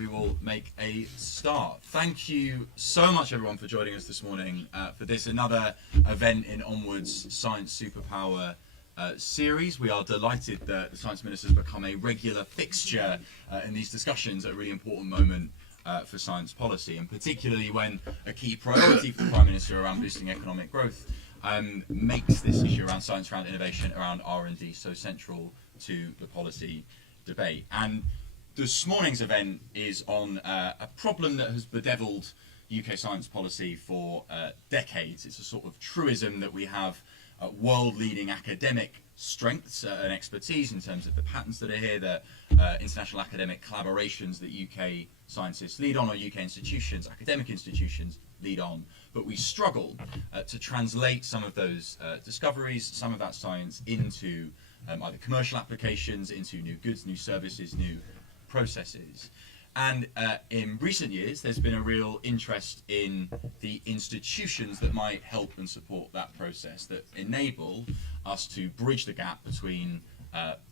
we will make a start. Thank you so much, everyone, for joining us this morning for this another event in Onwards Science Superpower series. We are delighted that the Science Minister has become a regular fixture in these discussions at a really important moment for science policy, and particularly when a key priority for the Prime Minister around boosting economic growth makes this issue around science, around innovation, around R&D so central to the policy debate. And this morning's event is on a problem that has bedeviled UK science policy for decades. It's a sort of truism that we have world-leading academic strengths and expertise in terms of the patents that are here, the international academic collaborations that UK scientists lead on, or UK institutions, academic institutions lead on. But we struggle to translate some of those discoveries, some of that science into either commercial applications, into new goods, new services, new processes. And in recent years, there's been a real interest in the institutions that might help and support that process, that enable us to bridge the gap between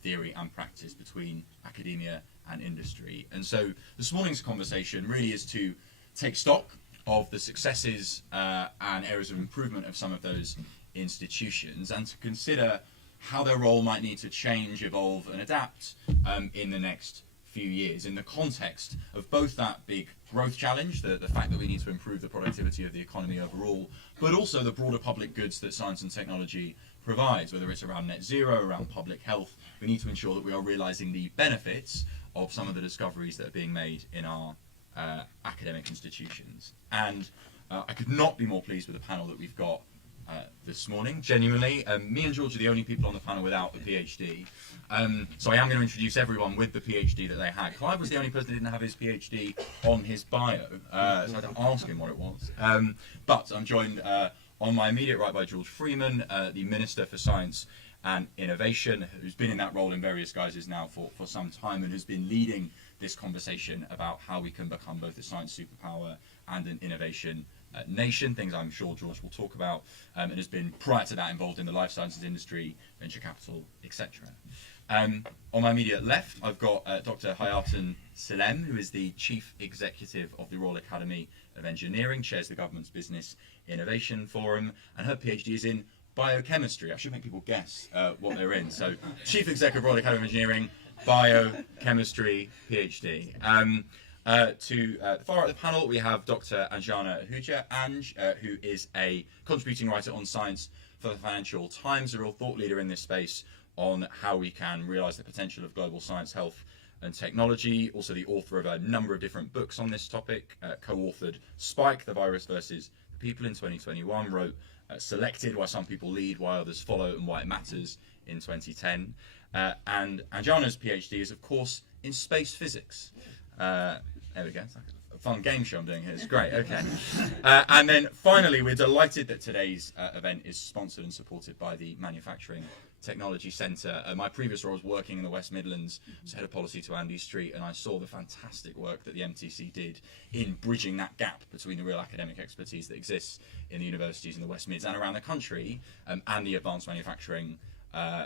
theory and practice, between academia and industry. And so this morning's conversation really is to take stock of the successes and areas of improvement of some of those institutions, and to consider how their role might need to change, evolve and adapt in the next few years, in the context of both that big growth challenge, the fact that we need to improve the productivity of the economy overall, but also the broader public goods that science and technology provides, whether it's around net zero, around public health. We need to ensure that we are realising the benefits of some of the discoveries that are being made in our academic institutions. And I could not be more pleased with the panel that we've got this morning, genuinely. Me and George are the only people on the panel without a PhD. So I am going to introduce everyone with the PhD that they had. Clive was the only person who didn't have his PhD on his bio, so I had to ask him what it was. But I'm joined on my immediate right by George Freeman, the Minister for Science and Innovation, who's been in that role in various guises now for some time, and has been leading this conversation about how we can become both a science superpower and an innovation nation, things I'm sure George will talk about, and has been prior to that involved in the life sciences industry, venture capital, etc. On my immediate left, I've got Dr. Hayatun Salem, who is the Chief Executive of the Royal Academy of Engineering, chairs the government's Business Innovation Forum, and her PhD is in biochemistry. I should make people guess what they're in. So, Chief Executive of Royal Academy of Engineering, biochemistry, PhD. To the far right of the panel, we have Dr. Anjana Ahuja, who is a contributing writer on science for the Financial Times, a real thought leader in this space on how we can realise the potential of global science, health and technology. Also the author of a number of different books on this topic, co-authored Spike, the Virus versus the People in 2021, wrote Selected, Why Some People Lead, Why Others Follow and Why It Matters in 2010. And Anjana's PhD is, of course, in space physics. There we go. It's like a fun game show I'm doing here. It's great. Okay. And then finally, we're delighted that today's event is sponsored and supported by the Manufacturing Technology Centre. My previous role was working in the West Midlands as head of policy to Andy Street, and I saw the fantastic work that the MTC did in bridging that gap between the real academic expertise that exists in the universities in the West Mids and around the country, and the advanced manufacturing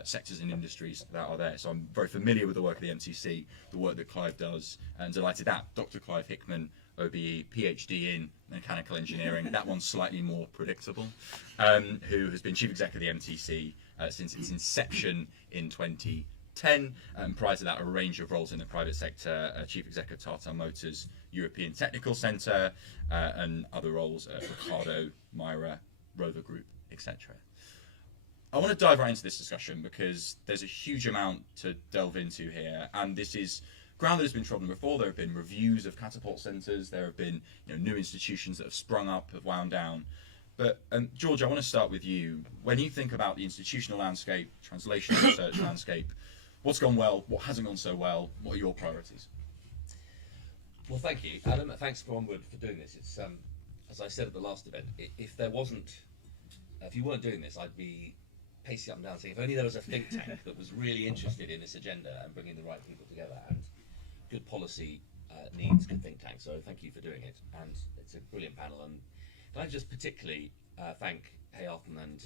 sectors and industries that are there. So I'm very familiar with the work of the MTC, the work that Clive does, and delighted that Dr. Clive Hickman, OBE, PhD in mechanical engineering, that one's slightly more predictable, who has been Chief Executive of the MTC since its inception in 2010, and prior to that a range of roles in the private sector, Chief Executive of Tata Motors European Technical Centre, and other roles at Ricardo, Myra, Rover Group, etc. I want to dive right into this discussion because there's a huge amount to delve into here, and this is ground that has been trodden before. There have been reviews of catapult centres, there have been new institutions that have sprung up, have wound down. But George, I want to start with you. When you think about the institutional landscape, translational research landscape, what's gone well, what hasn't gone so well, what are your priorities? Well, thank you, Adam. Thanks for Onward for doing this. It's as I said at the last event, if you weren't doing this, I'd be pacing up and down saying, if only there was a think tank that was really interested in this agenda and bringing the right people together. And good policy needs good think tanks. So thank you for doing it, and it's a brilliant panel. And can I just particularly thank Hayatun and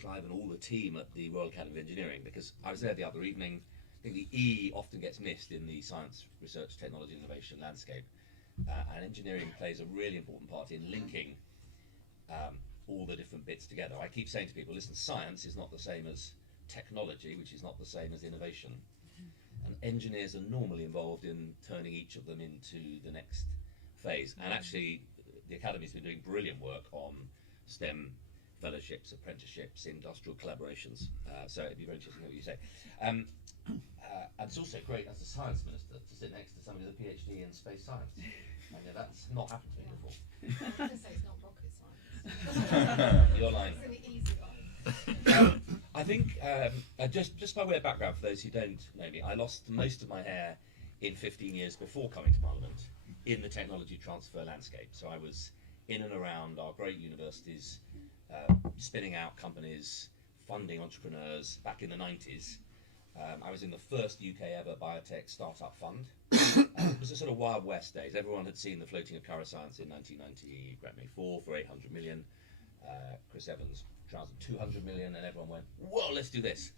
Clive and all the team at the Royal Academy of Engineering, because I was there the other evening. I think the E often gets missed in the science, research, technology, innovation landscape, and engineering plays a really important part in linking all the different bits together. I keep saying to people, listen, science is not the same as technology, which is not the same as innovation, and engineers are normally involved in turning each of them into the next phase. And actually, the Academy's been doing brilliant work on STEM fellowships, apprenticeships, industrial collaborations. So it'd be very interesting what you say. And it's also great as a science minister to sit next to somebody with a PhD in space science. And that's not happened to me before. I was going to say it's not rocket science. You're lying. It's an easy one. I think, just by way of background, for those who don't know me, I lost most of my hair in 15 years before coming to Parliament in the technology transfer landscape. So I was in and around our great universities, spinning out companies, funding entrepreneurs back in the 90s. I was in the first UK ever biotech startup fund. It was a sort of Wild West days. Everyone had seen the floating of Science in 1994 for 800 million. Chris Evans trounced 200 million, and everyone went, whoa, let's do this.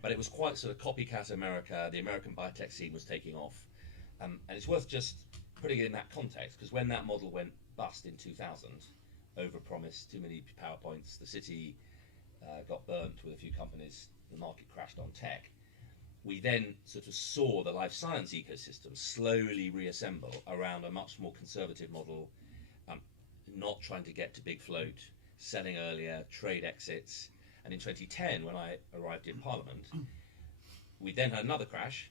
But it was quite sort of copycat America. The American biotech scene was taking off. And it's worth just putting it in that context, because when that model went bust in 2000, overpromised, too many PowerPoints, the city got burnt with a few companies, the market crashed on tech. We then sort of saw the life science ecosystem slowly reassemble around a much more conservative model, not trying to get to big float, selling earlier, trade exits. And in 2010, when I arrived in Parliament, we then had another crash.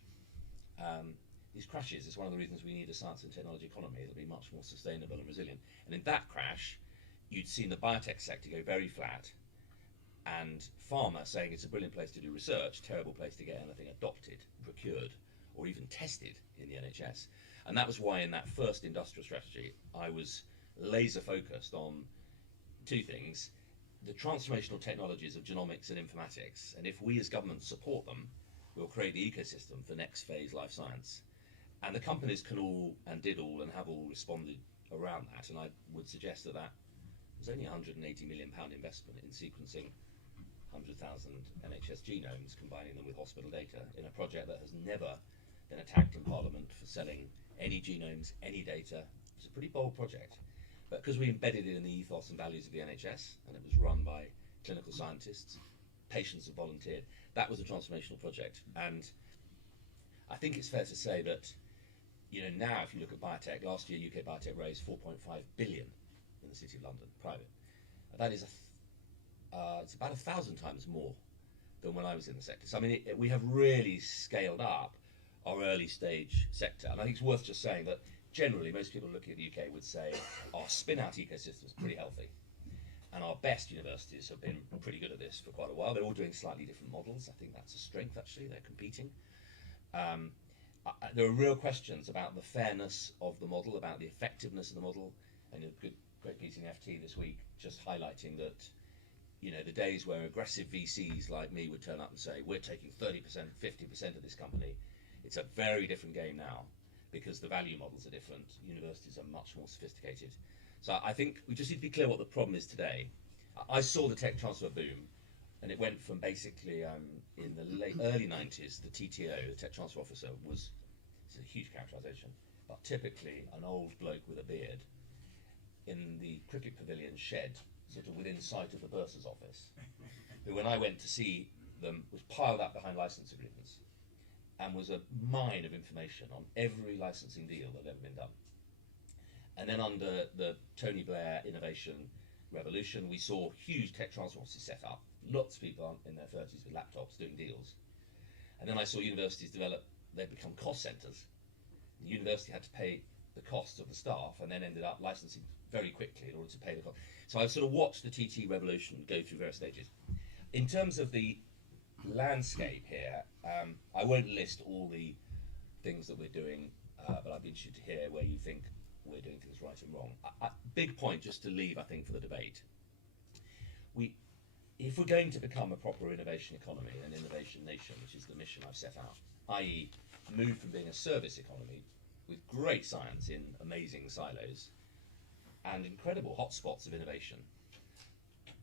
These crashes is one of the reasons we need a science and technology economy that'll be much more sustainable and resilient. And in that crash, you'd seen the biotech sector go very flat, and pharma saying it's a brilliant place to do research, terrible place to get anything adopted, procured, or even tested in the NHS. And that was why in that first industrial strategy, I was laser focused on two things: the transformational technologies of genomics and informatics, and if we as government support them, we'll create the ecosystem for next phase life science. And the companies can all, and did all, and have all responded around that. And I would suggest that that was only a £180 million investment in sequencing 100,000 NHS genomes, combining them with hospital data, in a project that has never been attacked in Parliament for selling any genomes, any data. It's a pretty bold project. But because we embedded it in the ethos and values of the NHS, and it was run by clinical scientists, patients have volunteered, that was a transformational project. And I think it's fair to say that, you know, now if you look at biotech, last year UK biotech raised 4.5 billion in the City of London, private. That is it's about 1,000 times more than when I was in the sector. So I mean, we have really scaled up our early stage sector. And I think it's worth just saying that generally most people looking at the UK would say our spin-out ecosystem is pretty healthy. And our best universities have been pretty good at this for quite a while. They're all doing slightly different models. I think that's a strength, actually. They're competing. There are real questions about the fairness of the model, about the effectiveness of the model. And a great piece in FT this week just highlighting that, you know, the days where aggressive VCs like me would turn up and say, we're taking 30%, 50% of this company. It's a very different game now because the value models are different. Universities are much more sophisticated. So I think we just need to be clear what the problem is today. I saw the tech transfer boom, and it went from basically in the early 90s, the TTO, the tech transfer officer, it's a huge characterisation, but typically an old bloke with a beard in the cricket pavilion shed, sort of within sight of the bursar's office, who when I went to see them was piled up behind licence agreements and was a mine of information on every licensing deal that had ever been done. And then under the Tony Blair innovation revolution, we saw huge tech transfer offices set up, lots of people in their 30s with laptops doing deals. And then I saw universities develop, they'd become cost centres. The university had to pay the costs of the staff and then ended up licensing very quickly in order to pay the cost. So I've sort of watched the TT revolution go through various stages. In terms of the landscape here, I won't list all the things that we're doing, but I'd be interested to hear where you think we're doing things right and wrong. Big point just to leave, I think, for the debate. If we're going to become a proper innovation economy, an innovation nation, which is the mission I've set out, i.e. move from being a service economy with great science in amazing silos and incredible hotspots of innovation,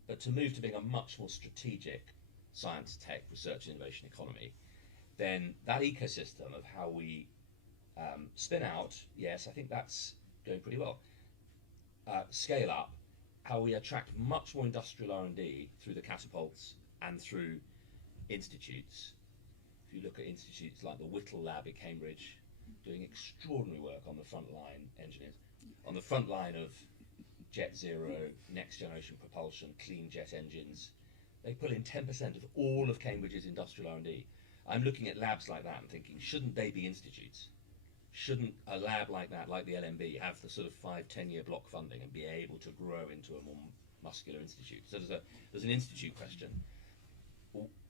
but to move to being a much more strategic science, tech, research and innovation economy, then that ecosystem of how we spin out, yes, I think that's going pretty well. Scale up, how we attract much more industrial R&D through the catapults and through institutes. If you look at institutes like the Whittle Lab at Cambridge, doing extraordinary work on the front line engineers, on the front line of Jet Zero, next generation propulsion, clean jet engines. They pull in 10% of all of Cambridge's industrial R&D. I'm looking at labs like that and thinking, shouldn't they be institutes? Shouldn't a lab like that, like the LMB, have the sort of 5-10 year block funding and be able to grow into a more muscular institute? So there's an institute question.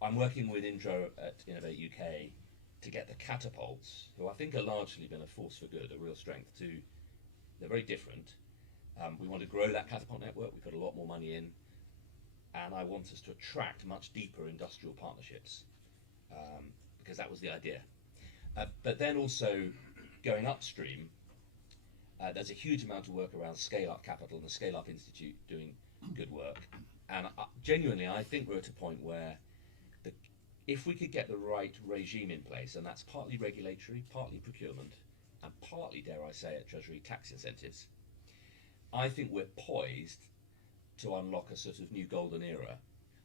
I'm working with Indro at Innovate UK to get the catapults, who I think are largely been a force for good, a real strength, they're very different. We want to grow that catapult network, we put a lot more money in, and I want us to attract much deeper industrial partnerships, because that was the idea. But then also, going upstream, there's a huge amount of work around scale-up capital and the scale-up institute doing good work. And genuinely, I think we're at a point where if we could get the right regime in place, and that's partly regulatory, partly procurement, and partly, dare I say it, Treasury tax incentives, I think we're poised to unlock a sort of new golden era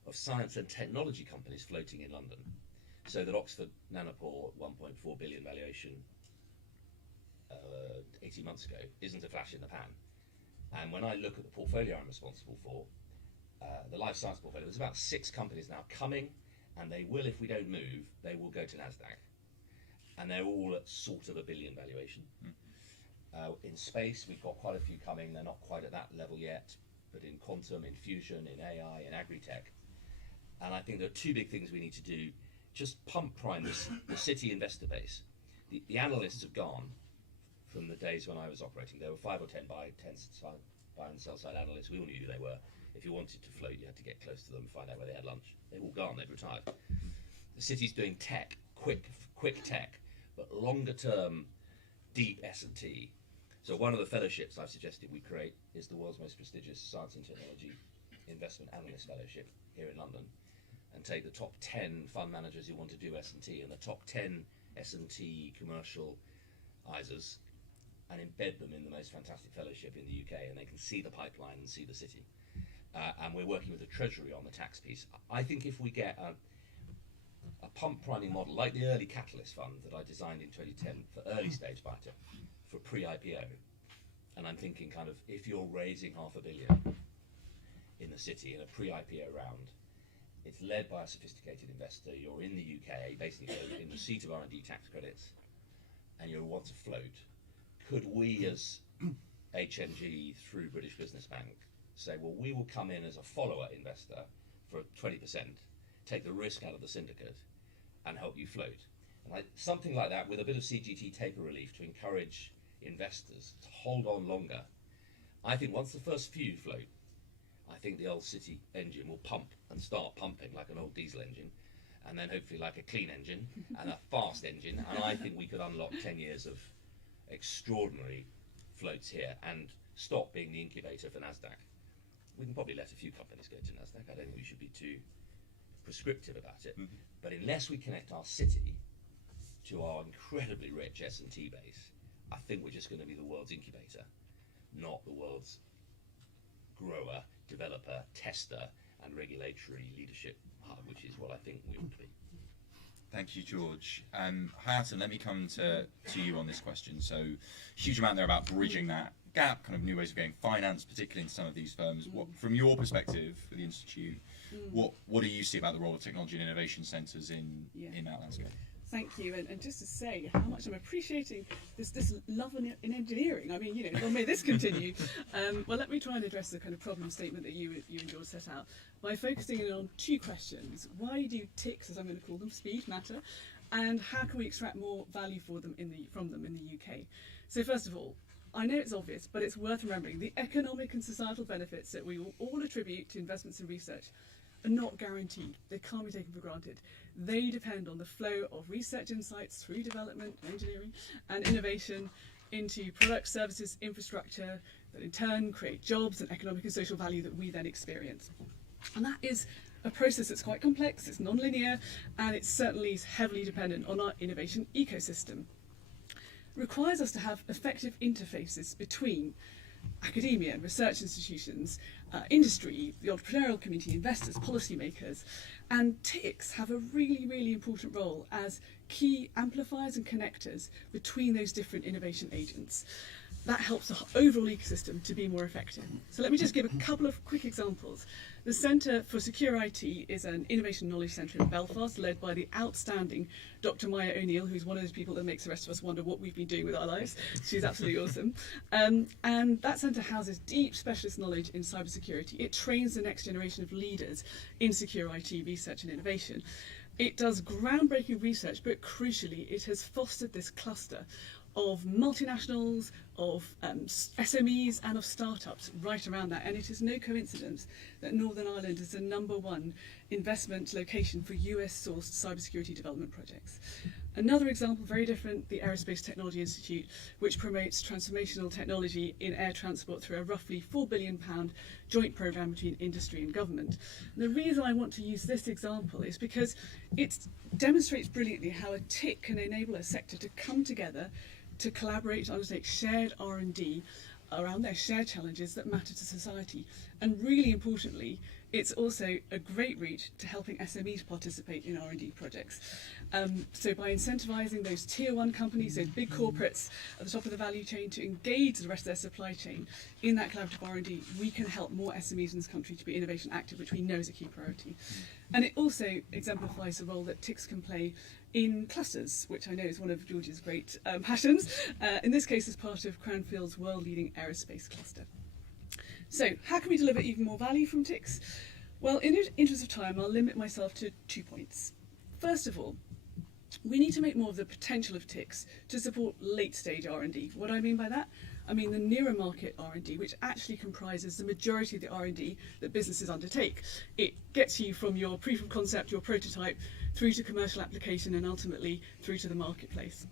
of science and technology companies floating in London. So that Oxford Nanopore, 1.4 billion valuation 18 months ago, isn't a flash in the pan. And when I look at the portfolio I'm responsible for, the life science portfolio, there's about 6 companies now coming, and they will, if we don't move, they will go to NASDAQ. And they're all at sort of a billion valuation. In space, we've got quite a few coming. They're not quite at that level yet, but in quantum, in fusion, in AI, in agri-tech. And I think there are 2 big things we need to do. Just pump prime the city investor base. The analysts have gone from the days when I was operating. There were 5 or 10 buy and sell side analysts. We all knew who they were. If you wanted to float, you had to get close to them and find out where they had lunch. They've all gone, they've retired. The city's doing tech, quick tech, but longer term, deep S&T. So one of the fellowships I've suggested we create is the world's most prestigious Science and Technology Investment Analyst Fellowship here in London, and take the top 10 fund managers who want to do S&T and the top 10 S&T commercialisers, and embed them in the most fantastic fellowship in the UK, and they can see the pipeline and see the city. And we're working with the Treasury on the tax piece. I think if we get a pump priming model like the early Catalyst fund that I designed in 2010 for early stage biotech, for pre-IPO, and I'm thinking kind of if you're raising $500 million in the city in a pre-IPO round, it's led by a sophisticated investor, you're in the UK, basically in the seat of R&D tax credits, and you want to float. Could we as HMG through British Business Bank say, well, we will come in as a follower investor for 20%, take the risk out of the syndicate, and help you float. And something like that with a bit of CGT taper relief to encourage investors to hold on longer. I think once the first few float, I think the old city engine will pump and start pumping like an old diesel engine, and then hopefully like a clean engine and a fast engine. And I think we could unlock 10 years of extraordinary floats here and stop being the incubator for NASDAQ. We can probably let a few companies go to NASDAQ. I don't think we should be too prescriptive about it. But unless we connect our city to our incredibly rich S&T base, I think we're just going to be the world's incubator, not the world's grower, developer, tester, and regulatory leadership hub, which is what I think we ought to be. Thank you, George. Hayatan, let me come to you on this question. So, huge amount there about bridging that gap, kind of new ways of getting finance, particularly in some of these firms. What, from your perspective for the Institute, what do you see about the role of technology and innovation centres in that landscape? Thank you, and just to say how much I'm appreciating this love in engineering. I mean, you know, long may this continue. Well, let me try and address the kind of problem statement that you and George set out by focusing in on 2 questions. Why do ticks, as I'm going to call them, speed matter, and how can we extract more value from them in the UK? So first of all, I know it's obvious, but it's worth remembering the economic and societal benefits that we will all attribute to investments in research are not guaranteed. They can't be taken for granted. They depend on the flow of research insights through development, engineering, and innovation into products, services, infrastructure that in turn create jobs and economic and social value that we then experience. And that is a process that's quite complex, it's non-linear, and it certainly is heavily dependent on our innovation ecosystem. It requires us to have effective interfaces between academia, research institutions, industry, the entrepreneurial community, investors, policymakers, and TICs have a really, really important role as key amplifiers and connectors between those different innovation agents. That helps the overall ecosystem to be more effective. So let me just give a couple of quick examples. The Centre for Secure IT is an innovation knowledge centre in Belfast, led by the outstanding Dr. Maya O'Neill, who's one of those people that makes the rest of us wonder what we've been doing with our lives. She's absolutely awesome. And that centre houses deep specialist knowledge in cybersecurity. It trains the next generation of leaders in secure IT research and innovation. It does groundbreaking research, but crucially, it has fostered this cluster of multinationals, of SMEs and of startups right around that. And it is no coincidence that Northern Ireland is the #1 investment location for US-sourced cybersecurity development projects. Another example, very different, the Aerospace Technology Institute, which promotes transformational technology in air transport through a roughly £4 billion joint programme between industry and government. And the reason I want to use this example is because it demonstrates brilliantly how a TIC can enable a sector to come together, to collaborate, to undertake shared R&D around their shared challenges that matter to society. And really importantly, it's also a great route to helping SMEs participate in R&D projects. So by incentivising those tier 1 companies, those big corporates at the top of the value chain to engage the rest of their supply chain in that collaborative R&D, we can help more SMEs in this country to be innovation active, which we know is a key priority. And it also exemplifies the role that TICs can play in clusters, which I know is one of George's great passions, in this case as part of Cranfield's world-leading aerospace cluster. So how can we deliver even more value from TICs? Well, in the interest of time, I'll limit myself to 2 points. First of all, we need to make more of the potential of TICs to support late-stage R&D. What do I mean by that? I mean the nearer market R&D, which actually comprises the majority of the R&D that businesses undertake. It gets you from your proof of concept, your prototype, through to commercial application and ultimately through to the marketplace.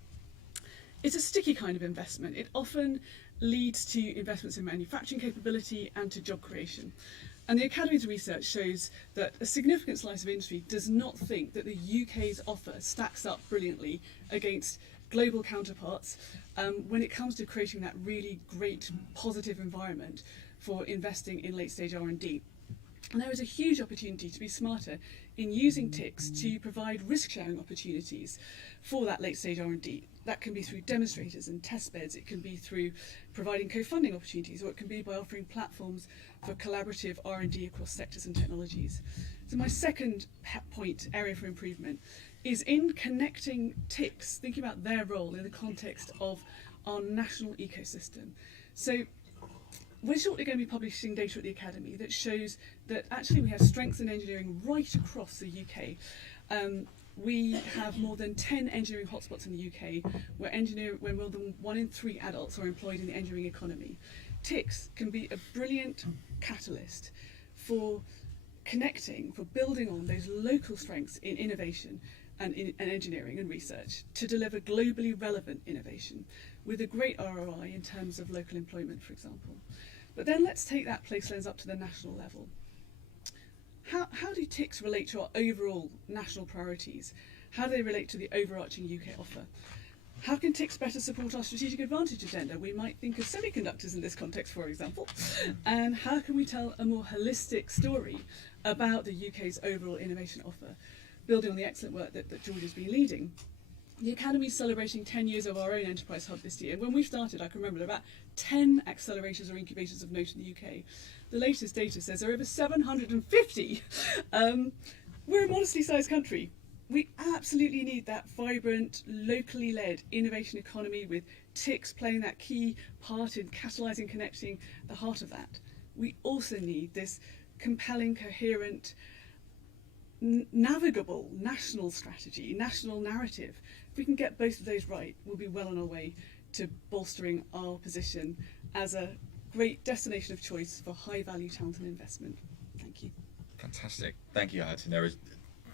It's a sticky kind of investment. It often leads to investments in manufacturing capability and to job creation. And the Academy's research shows that a significant slice of industry does not think that the UK's offer stacks up brilliantly against global counterparts when it comes to creating that really great positive environment for investing in late-stage R&D. And there is a huge opportunity to be smarter in using TICs to provide risk-sharing opportunities for that late-stage R&D. That can be through demonstrators and test beds, it can be through providing co-funding opportunities, or it can be by offering platforms for collaborative R&D across sectors and technologies. So my second point, area for improvement, is in connecting TICs, thinking about their role in the context of our national ecosystem. So we're shortly going to be publishing data at the Academy that shows that actually we have strengths in engineering right across the UK. We have more than 10 engineering hotspots in the UK where more than 1 in 3 adults are employed in the engineering economy. TICs can be a brilliant catalyst for connecting, for building on those local strengths in innovation and engineering and research to deliver globally relevant innovation with a great ROI in terms of local employment, for example. But then let's take that place lens up to the national level. How do TICs relate to our overall national priorities? How do they relate to the overarching UK offer? How can TICs better support our strategic advantage agenda? We might think of semiconductors in this context, for example. And how can we tell a more holistic story about the UK's overall innovation offer, building on the excellent work that George has been leading? The Academy is celebrating 10 years of our own enterprise hub this year. When we started, I can remember there were about 10 accelerators or incubators of note in the UK. The latest data says there are over 750. We're a modestly sized country. We absolutely need that vibrant, locally led innovation economy with TICs playing that key part in catalysing, connecting the heart of that. We also need this compelling, coherent, navigable national strategy, national narrative. If we can get both of those right, we'll be well on our way to bolstering our position as a great destination of choice for high value talent and investment. Thank you. Fantastic. Thank you, Ayrton. There is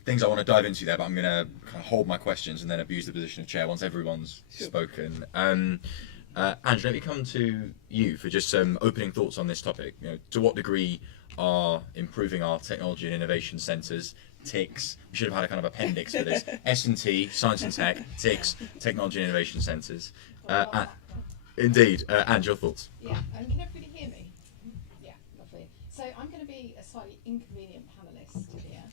things I want to dive into there, but I'm going to kind of hold my questions and then abuse the position of chair once everyone's spoken. Angela, let me come to you for just some opening thoughts on this topic. To what degree are improving our technology and innovation centres, TICs? We should have had a kind of appendix for this. S&T, Science and Tech, TICs, Technology and Innovation Centres. Indeed, and your thoughts? Yeah, can everybody hear me? Yeah, lovely. So I'm going to be a slightly inconvenient panellist here.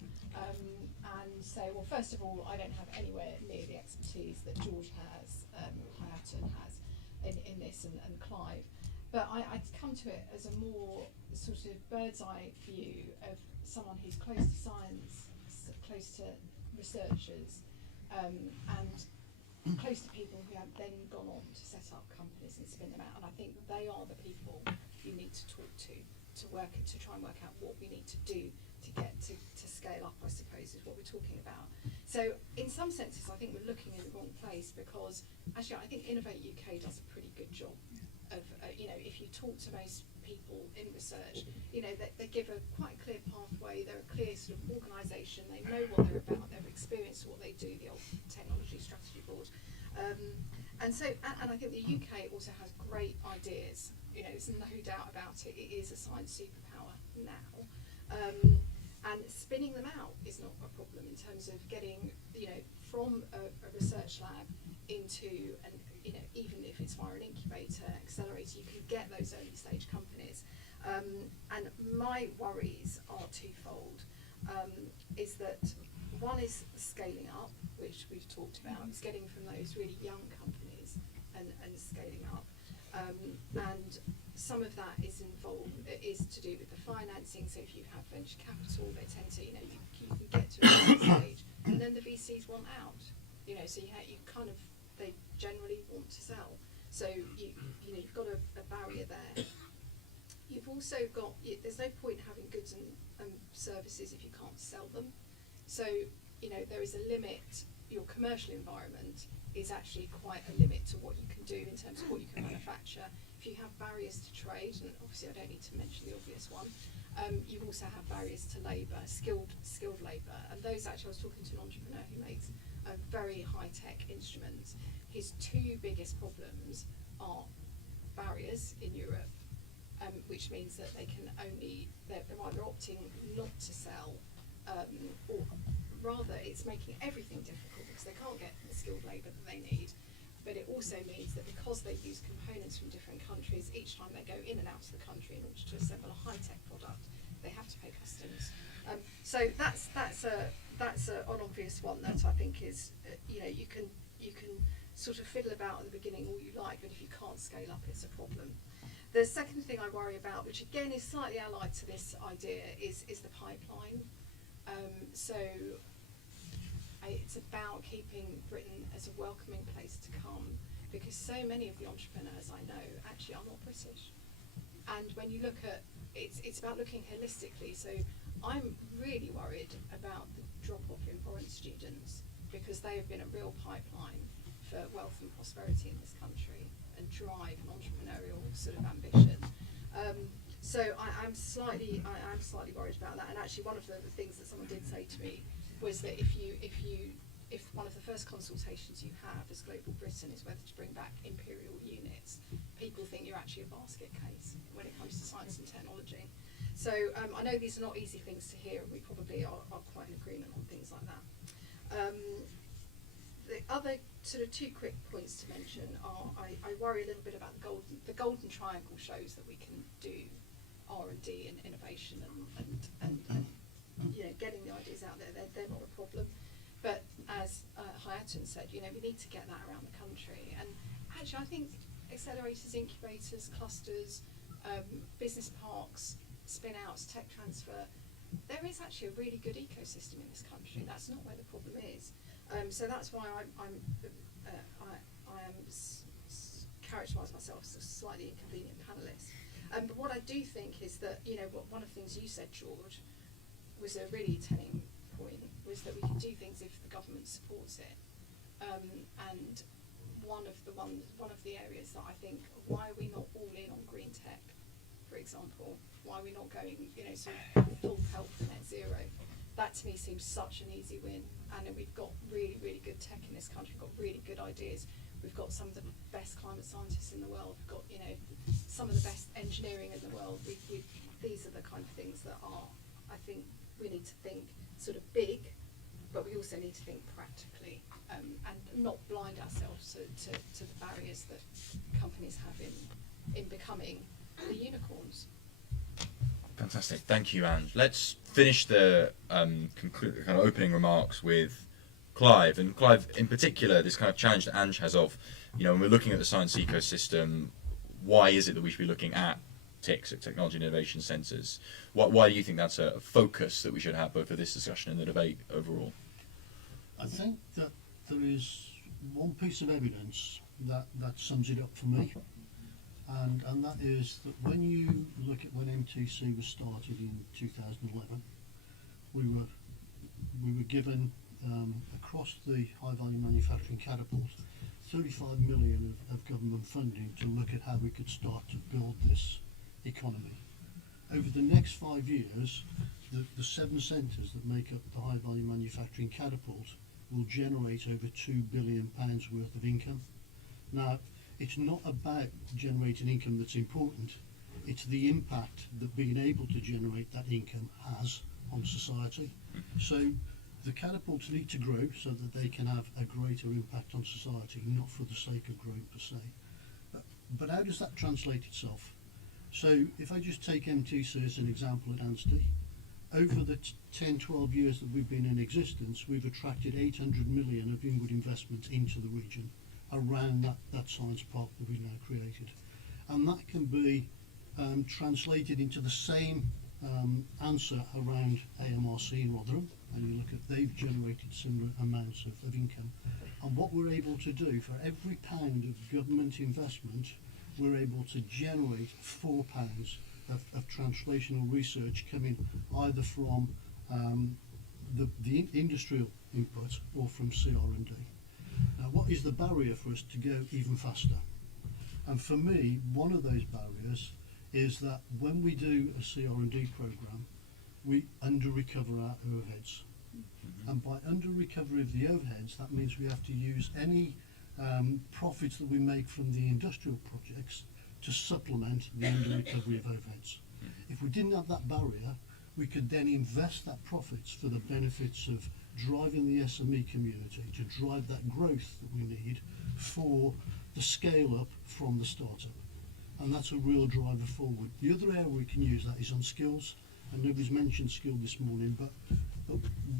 And so, well, first of all, I don't have anywhere near the expertise that George has, Hayatan has in this, and Clive. But I come to it as a more sort of bird's eye view of someone who's close to science, close to researchers, and close to people who have then gone on to set up companies and spin them out. And I think they are the people you need to talk to try and work out what we need to do to get to scale up, I suppose, is what we're talking about. So in some senses, I think we're looking in the wrong place, because actually I think Innovate UK does a pretty good job of, if you talk to most people in research, they give a quite clear pathway. They're a clear sort of organisation. They know what they're about. They've experienced what they do, the old technology strategy board. And I think the UK also has great ideas. There's no doubt about it. It is a science superpower now. And spinning them out is not a problem in terms of getting, from a research lab into, and even if it's via an incubator, accelerator, you can get those early stage companies. And my worries are twofold. Is that one is scaling up, which we've talked about. It's getting from those really young companies and scaling up. And some of that is to do with the financing. So if you have venture capital, they tend to, you can get to a certain stage, and then the VCs want out. So you kind of, they generally want to sell. So you've got a barrier there. You've also got, there's no point having goods and services if you can't sell them. So there is a limit. Your commercial environment is actually quite a limit to what you can do in terms of what you can manufacture. If you have barriers to trade, and obviously I don't need to mention the obvious one, you also have barriers to labour, skilled labour. And those, actually, I was talking to an entrepreneur who makes a very high-tech instruments. His two biggest problems are barriers in Europe, which means that they're either opting not to sell, or rather it's making everything difficult because they can't get the skilled labour that they need. But it also means that because they use components from different countries, each time they go in and out of the country in order to assemble a high-tech product, they have to pay customs. So that's an obvious one that I think is, you can sort of fiddle about at the beginning all you like, but if you can't scale up, it's a problem. The second thing I worry about, which again is slightly allied to this idea, is the pipeline. So it's about keeping Britain as a welcoming place to come, because so many of the entrepreneurs I know actually are not British. And when you look at it's about looking holistically. So I'm really worried about the drop-off in foreign students, because they have been a real pipeline for wealth and prosperity in this country and drive and entrepreneurial sort of ambition. So I'm slightly worried about that. And actually, one of the things that someone did say to me was that if one of the first consultations you have as Global Britain is whether to bring back imperial units, people think you're actually a basket case when it comes to science and technology. So I know these are not easy things to hear, and we probably are quite in agreement on things like that. The other sort of two quick points to mention are I worry a little bit about the golden triangle shows that we can do R&D and innovation and getting the ideas out there. They're not a problem. But as Hayatan said, we need to get that around the country. And actually, I think accelerators, incubators, clusters, business parks, spin-outs, tech transfer, there is actually a really good ecosystem in this country. That's not where the problem is. So that's why I characterise myself as a slightly inconvenient panellist. But what I do think is that, one of the things you said, George, was a really telling point, was that we can do things if the government supports it. And one of the areas that I think, why are we not all in on green tech, for example? Why are we not going, sort of full health net zero? That to me seems such an easy win. And we've got really, really good tech in this country. We've got really good ideas. We've got some of the best climate scientists in the world. We've got, you know, some of the best engineering in the world. These are the kind of things that are, I think, we need to think sort of big, but we also need to think practically, and not blind ourselves to the barriers that companies have in becoming the unicorns. Fantastic, thank you, Ange. Let's finish the kind of opening remarks with Clive. And Clive, in particular, this kind of challenge that Ange has of, you know, when we're looking at the science ecosystem, why is it that we should be looking at TICs, at Technology and Innovation Centres? Why do you think that's a focus that we should have both for this discussion and the debate overall? I think that there is one piece of evidence that sums it up for me, and that is that when you look at when MTC was started in 2011, we were given across the high value manufacturing catapult 35 million of government funding to look at how we could start to build this economy. Over the next 5 years, the 7 centres that make up the high value manufacturing catapult will generate over £2 billion worth of income. Now, it's not about generating income that's important, it's the impact that being able to generate that income has on society. So the catapults need to grow so that they can have a greater impact on society, not for the sake of growing per se. But how does that translate itself? So if I just take MTC as an example at Anstey, over the 10-12 years that we've been in existence, we've attracted 800 million of inward investment into the region around that science park that we've now created. And that can be translated into the same answer around AMRC in Rotherham, and you look at, they've generated similar amounts of income. And what we're able to do, for every pound of government investment, we're able to generate £4 of translational research coming either from the industrial input or from CR&D. Now, what is the barrier for us to go even faster? And for me, one of those barriers is that when we do a CR&D program, we under-recover our overheads. And by under-recovery of the overheads, that means we have to use any profits that we make from the industrial projects to supplement the under-recovery of overheads. If we didn't have that barrier, we could then invest that profits for the benefits of driving the SME community, to drive that growth that we need for the scale-up from the startup. And that's a real driver forward. The other area we can use that is on skills, and nobody's mentioned skill this morning, but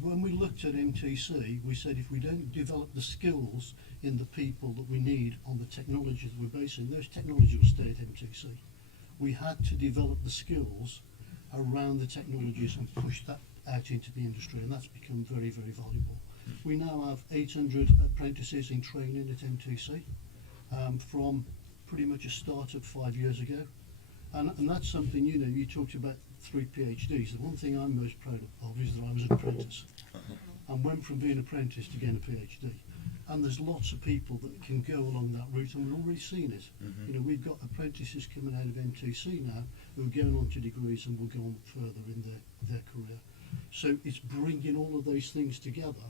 when we looked at MTC, we said if we don't develop the skills in the people that we need on the technologies that we're basing, those technologies will stay at MTC. We had to develop the skills around the technologies and push that out into the industry, and that's become very, very valuable. We now have 800 apprentices in training at MTC from pretty much a start-up 5 years ago, and that's something, you know, you talked about 3 PhDs. The one thing I'm most proud of is that I was an apprentice and went from being an apprentice to getting a PhD. And there's lots of people that can go along that route, and we've already seen it. You know, we've got apprentices coming out of MTC now who are going on to degrees and will go on further in their career. So it's bringing all of those things together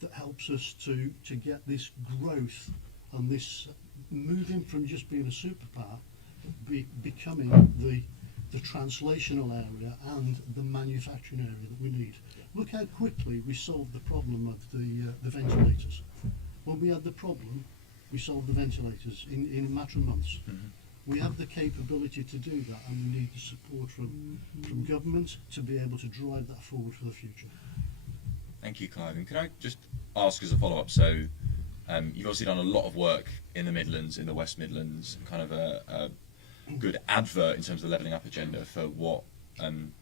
that helps us to get this growth and this moving from just being a superpower, becoming the translational area and the manufacturing area that we need. Look how quickly we solved the problem of the ventilators. When we had the problem, we solved the ventilators in a matter of months. We have the capability to do that, and we need the support from government to be able to drive that forward for the future. Thank you, Clive. And can I just ask as a follow-up, so you've obviously done a lot of work in the Midlands, in the West Midlands, kind of a good advert in terms of the levelling up agenda for what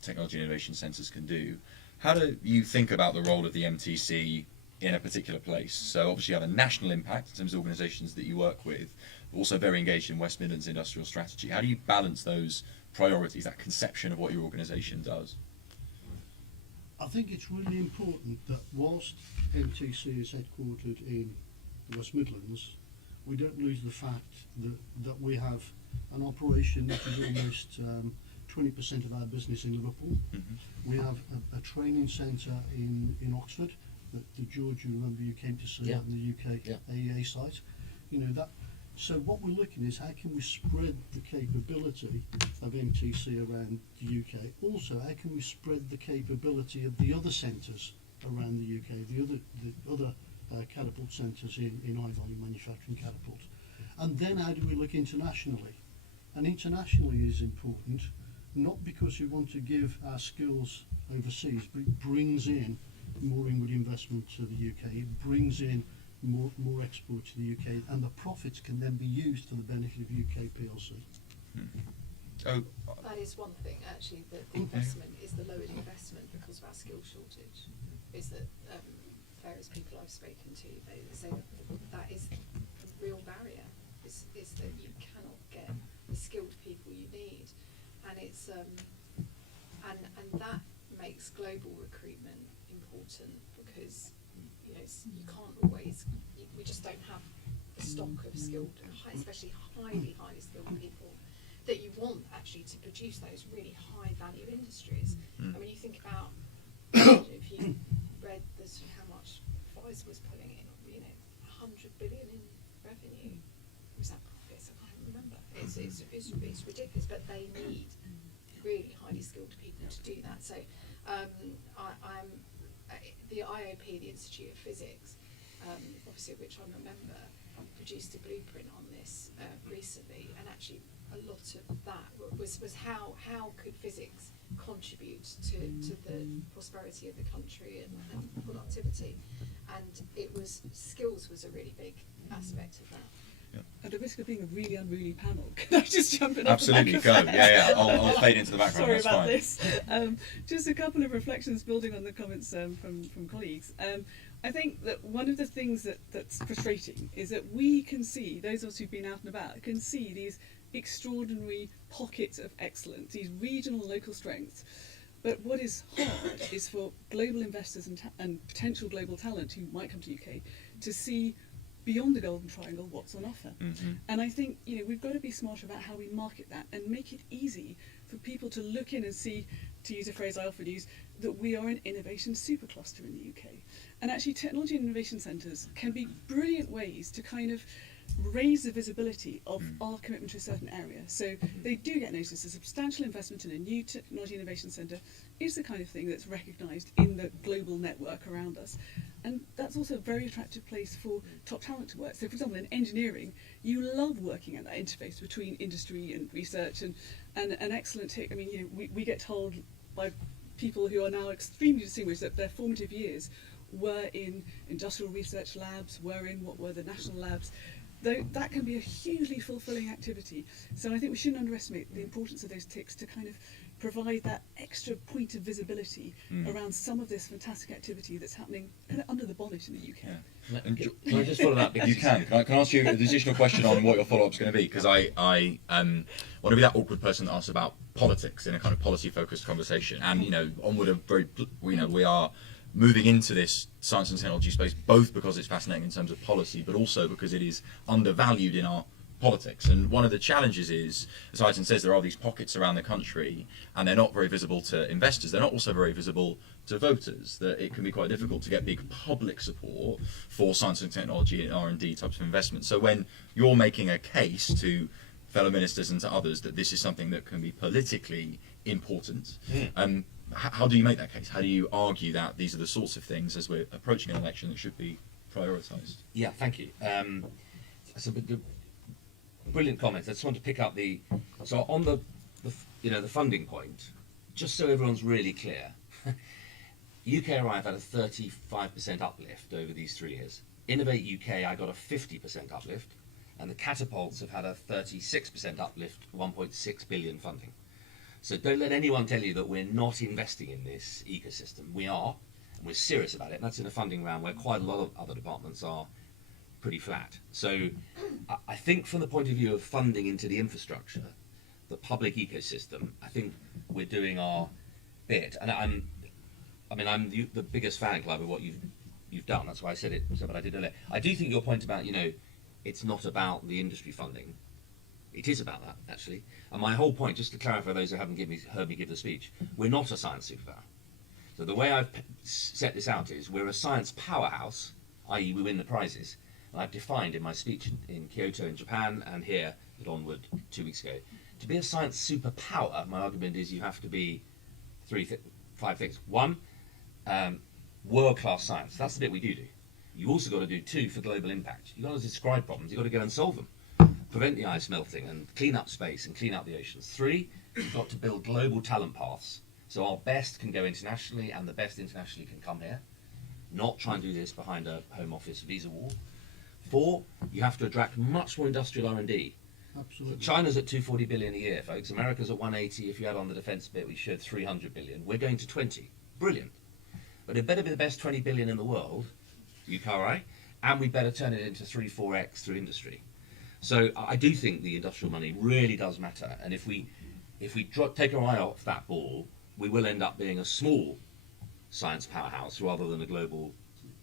technology and innovation centres can do. How do you think about the role of the MTC in a particular place? So obviously you have a national impact in terms of organisations that you work with, but also very engaged in West Midlands industrial strategy. How do you balance those priorities, that conception of what your organisation does? I think it's really important that whilst MTC is headquartered in the West Midlands, we don't lose the fact that we have an operation which is almost 20% of our business in Liverpool. We have a training centre in Oxford that George, you remember you came to see in the UK AEA site. you know that. So what we're looking is how can we spread the capability of MTC around the UK. Also, how can we spread the capability of the other centres around the UK, the other catapult centres in high volume manufacturing catapults. And then how do we look internationally? And internationally is important, not because we want to give our skills overseas, but it brings in more inward investment to the UK, it brings in more export to the UK, and the profits can then be used for the benefit of UK PLC. Oh, That is one thing, actually, the investment is the lowered investment because of our skill shortage. Is that various people I've spoken to, they say that is a real barrier, is that you cannot get the skilled people you need. And it's and that makes global recruitment important because you know you can't always, we just don't have the stock of skilled, especially highly skilled people that you want actually to produce those really high value industries. I mean, you think about if you read this, how much FROs was pulling in, you know, 100 billion in revenue. Was that profits? I can't remember. It's ridiculous, but they need really highly skilled people to do that. So I'm the IOP, the Institute of Physics, obviously of which I'm a member, produced a blueprint on this recently, and actually a lot of that was how could physics contribute to the prosperity of the country and productivity, and it was skills was a really big aspect of that. At the risk of being a really unruly panel, can I just jump in? absolutely, off the back go. of Yeah, that? I'll fade into the background. Sorry That's about fine. this. Just a couple of reflections building on the comments from colleagues. I think that one of the things that's frustrating is that we can see, those of us who've been out and about, can see these extraordinary pockets of excellence, these regional local strengths. But what is hard is for global investors and potential global talent who might come to UK to see beyond the Golden Triangle what's on offer. Mm-hmm. And I think we've got to be smart about how we market that and make it easy for people to look in and see, to use a phrase I often use, that we are an innovation supercluster in the UK. And actually technology and innovation centres can be brilliant ways to kind of raise the visibility of our commitment to a certain area. So they do get noticed. A substantial investment in a new technology innovation centre is the kind of thing that's recognised in the global network around us. And that's also a very attractive place for top talent to work. So for example, in engineering, you love working at that interface between industry and research, and an excellent I mean, we get told by people who are now extremely distinguished that their formative years were in industrial research labs, were in what were the national labs. Though that can be a hugely fulfilling activity. So I think we shouldn't underestimate the importance of those ticks to kind of provide that extra point of visibility around some of this fantastic activity that's happening kind of under the bonnet in the UK. Yeah. And Can I just follow that? you can. Can I ask you an additional question on what your follow-up's going to be? Because I want to be that awkward person that asks about politics in a kind of policy-focused conversation. And Onward are very, we are moving into this science and technology space both because it's fascinating in terms of policy, but also because it is undervalued in our politics. And one of the challenges is, as Ayton says, there are these pockets around the country and they're not very visible to investors. They're not also very visible to voters, that it can be quite difficult to get big public support for science and technology and R&D types of investment. So when you're making a case to fellow ministers and to others that this is something that can be politically important, how do you make that case? How do you argue that these are the sorts of things, as we're approaching an election, that should be prioritised? Yeah, thank you. That's a brilliant comments. I just want to pick up so on the funding point, just so everyone's really clear. UKRI have had a 35% uplift over these 3 years. Innovate UK, I got a 50% uplift, and the catapults have had a 36% uplift, 1.6 billion funding. So don't let anyone tell you that we're not investing in this ecosystem. We are, and we're serious about it. And that's in a funding round where quite a lot of other departments are pretty flat. So I think from the point of view of funding into the infrastructure, the public ecosystem, I think we're doing our bit. And I'm the biggest fan, Clive, of what you've done. That's why I said it, but I did earlier. I do think your point about, it's not about the industry funding. It is about that, actually. And my whole point, just to clarify those who haven't heard me give the speech, we're not a science superpower. So the way I've set this out is we're a science powerhouse, i.e. we win the prizes. I've defined in my speech in Kyoto in Japan and here at Onward 2 weeks ago, to be a science superpower, my argument is you have to be five things. One, world-class science. That's the bit we do. You also got to do two for global impact. You've got to describe problems. You've got to go and solve them. Prevent the ice melting and clean up space and clean up the oceans. Three, you've got to build global talent paths. So our best can go internationally and the best internationally can come here. Not try and do this behind a Home Office visa wall. Four, you have to attract much more industrial R&D. Absolutely. So China's at 240 billion a year, folks. America's at 180. If you add on the defence bit, we showed 300 billion. We're going to 20. Brilliant. But it better be the best 20 billion in the world, UKRI, and we better turn it into 3-4x through industry. So I do think the industrial money really does matter, and if we take our eye off that ball, we will end up being a small science powerhouse rather than a global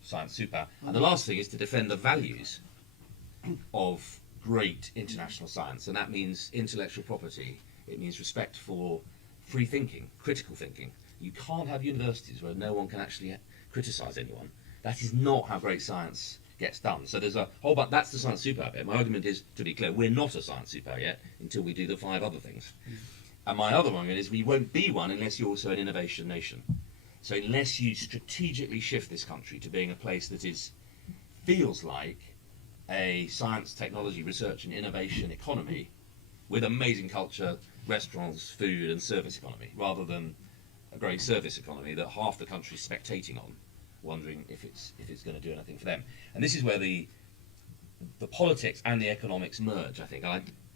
science super. And the last thing is to defend the values of great international science, and that means intellectual property. It means respect for free thinking, critical thinking. You can't have universities where no one can actually criticise anyone. That is not how great science gets done. So there's a whole bunch. That's the science superpower bit. My argument is, to be clear, we're not a science superpower yet until we do the 5 other things. And my other argument is we won't be one unless you're also an innovation nation. So unless you strategically shift this country to being a place that feels like a science, technology, research and innovation economy with amazing culture, restaurants, food and service economy, rather than a great service economy that half the country's spectating on, wondering if it's going to do anything for them. And this is where the politics and the economics merge, I think.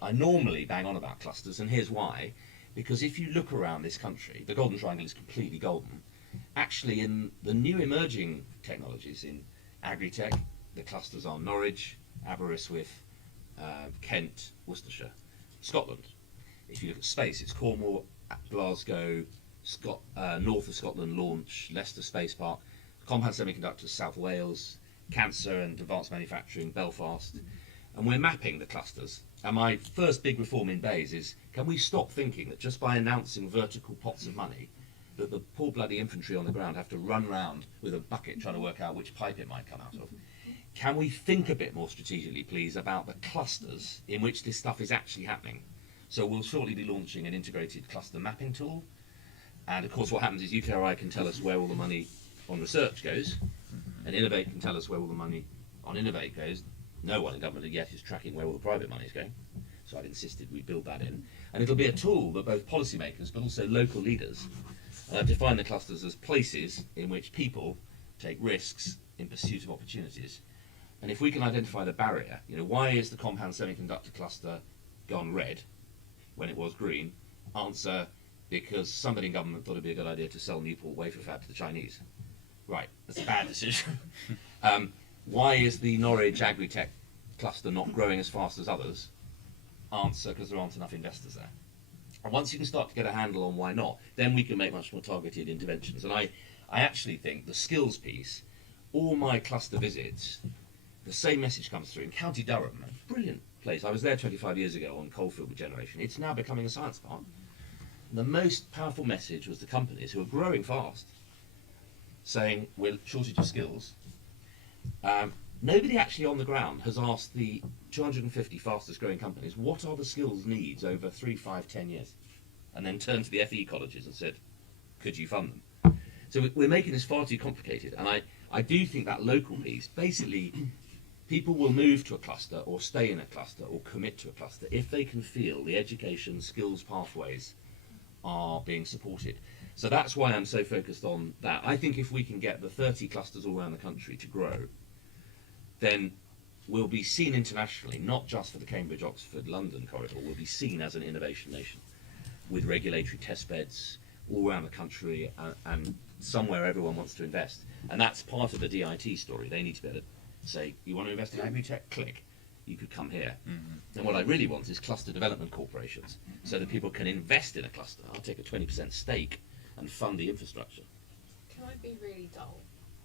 I normally bang on about clusters, and here's why. Because if you look around this country, the Golden Triangle is completely golden. Actually, in the new emerging technologies, in agri-tech, the clusters are Norwich, Aberystwyth, Kent, Worcestershire, Scotland. If you look at space, it's Cornwall, Glasgow, north of Scotland, Launch, Leicester Space Park, Compound Semiconductors, South Wales, Cancer and Advanced Manufacturing, Belfast. And we're mapping the clusters. And my first big reform in Bays is, can we stop thinking that just by announcing vertical pots of money, that the poor bloody infantry on the ground have to run round with a bucket trying to work out which pipe it might come out of? Can we think a bit more strategically, please, about the clusters in which this stuff is actually happening? So we'll shortly be launching an integrated cluster mapping tool. And of course what happens is UKRI can tell us where all the money on research goes, and Innovate can tell us where all the money on Innovate goes. No one in government yet is tracking where all the private money is going. So I've insisted we build that in. And it'll be a tool that both policymakers but also local leaders define the clusters as places in which people take risks in pursuit of opportunities. And if we can identify the barrier, why is the compound semiconductor cluster gone red when it was green? Answer, because somebody in government thought it'd be a good idea to sell Newport wafer fab to the Chinese. Right, that's a bad decision. Why is the Norwich agri-tech cluster not growing as fast as others? Answer, because there aren't enough investors there. And once you can start to get a handle on why not, then we can make much more targeted interventions. And I actually think the skills piece, all my cluster visits, the same message comes through. In County Durham, a brilliant place. I was there 25 years ago on coalfield regeneration. It's now becoming a science park. And the most powerful message was the companies who are growing fast, saying we're shortage of skills. Nobody actually on the ground has asked the 250 fastest growing companies what are the skills needs over 3, 5, 10 years, and then turned to the FE colleges and said, could you fund them? So we're making this far too complicated, and I do think that local piece, basically people will move to a cluster or stay in a cluster or commit to a cluster if they can feel the education skills pathways are being supported. So that's why I'm so focused on that. I think if we can get the 30 clusters all around the country to grow, then we'll be seen internationally, not just for the Cambridge, Oxford, London corridor, we'll be seen as an innovation nation with regulatory test beds all around the country and somewhere everyone wants to invest. And that's part of the DIT story. They need to be able to say, you want to invest in agri-tech? Click. You could come here. And what I really want is cluster development corporations so that people can invest in a cluster. I'll take a 20% stake and fund the infrastructure. Can I be really dull?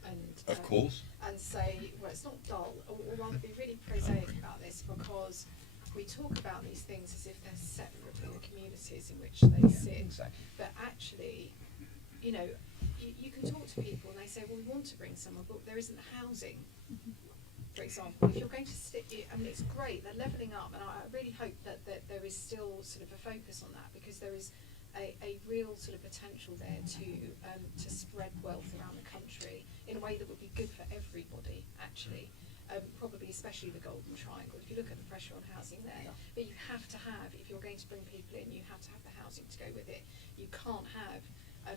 And, Of course. And say, well, it's not dull, or rather be really prosaic about this, because we talk about these things as if they're separate from the communities in which they sit. Exactly. But actually, you can talk to people and they say, well, we want to bring someone, but there isn't housing. for example, if you're going to stick, I mean, it's great, they're levelling up, and I really hope that there is still sort of a focus on that, because there is a real sort of potential there to spread wealth around the country in a way that would be good for everybody, actually. Probably especially the Golden Triangle, if you look at the pressure on housing there. But you have to have, if you're going to bring people in, you have to have the housing to go with it. You can't have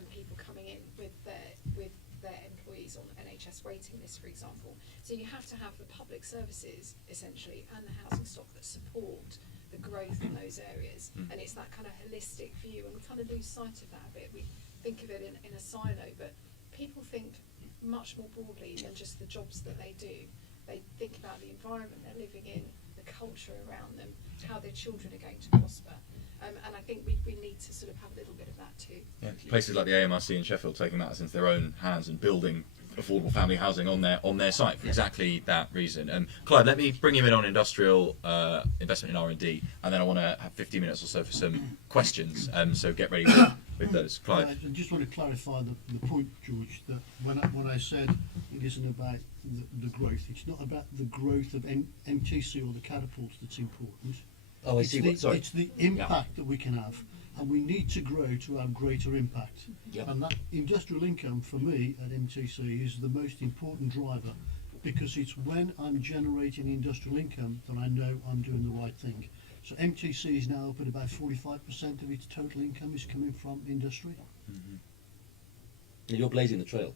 people coming in with their employees on NHS waiting list, for example. So you have to have the public services, essentially, and the housing stock that support the growth in those areas. And it's that kind of holistic view, and we kind of lose sight of that a bit. We think of it in a silo, but people think much more broadly than just the jobs that they do. They think about the environment they're living in, the culture around them, how their children are going to prosper. And I think we need to sort of have a little bit of that too. Yeah, places like the AMRC in Sheffield taking matters into their own hands and building affordable family housing on their site for exactly that reason. Clive, let me bring you in on industrial investment in R&D, and then I want to have 15 minutes or so for some questions. So get ready with those. Clive. I just want to clarify the point, George, that when I said it isn't about the growth, it's not about the growth of MTC or the catapults that's important. Oh, I see. Sorry. It's the impact that we can have, and we need to grow to have greater impact. Yep. And that industrial income for me at MTC is the most important driver, because it's when I'm generating industrial income that I know I'm doing the right thing. So MTC is now up at about 45% of its total income is coming from industry. And you're blazing the trail.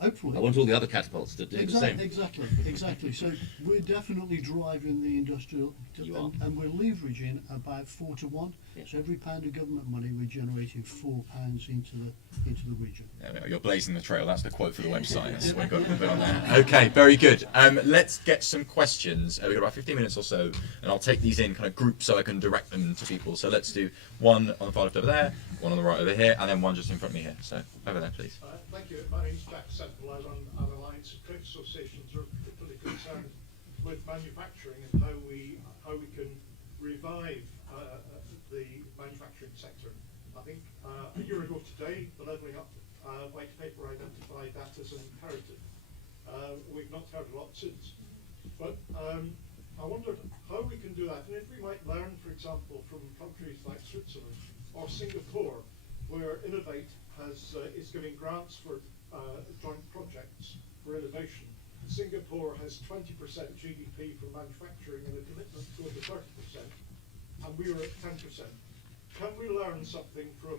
Hopefully. I want all the other catapults to do the same. Exactly. So we're definitely driving the industrial, and we're leveraging about 4 to 1. Yeah. So every pound of government money, we're generating £4 into the region. There we are. You're blazing the trail. That's the quote for the website. That's what we've got to put on there. Okay, very good. Let's get some questions. We've got about 15 minutes or so, and I'll take these in kind of groups so I can direct them to people. So let's do one on the far left over there, one on the right over here, and then one just in front of me here. So over there, please. Thank you. My name is Jack Semple. I run an alliance of trade associations who are particularly concerned with manufacturing and how we can revive the manufacturing sector. I think a year ago today, the Levelling Up white paper identified that as an imperative. We've not heard a lot since. But I wondered how we can do that, and if we might learn, for example, from countries like Switzerland or Singapore, where Innovate is giving grants for joint projects for innovation. Singapore has 20% GDP for manufacturing and a commitment to over 30%, and we are at 10%. Can we learn something from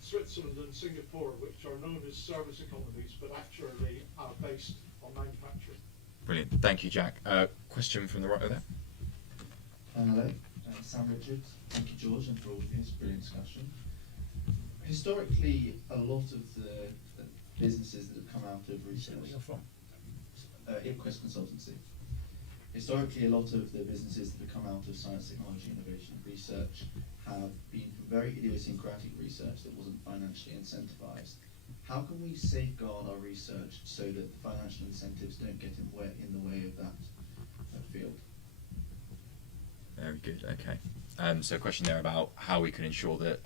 Switzerland and Singapore, which are known as service economies, but actually are based on manufacturing? Brilliant. Thank you, Jack. Question from the right over there. Hello, Sam Richards. Thank you, George, and for all of this brilliant discussion. Historically, a lot of the businesses that have come out of research. Where you're from? IPQuest Consultancy. Historically, a lot of the businesses that have come out of science, technology, innovation, and research have been from very idiosyncratic research that wasn't financially incentivized. How can we safeguard our research so that the financial incentives don't get in the way of that field? Very good. Okay. So a question there about how we can ensure that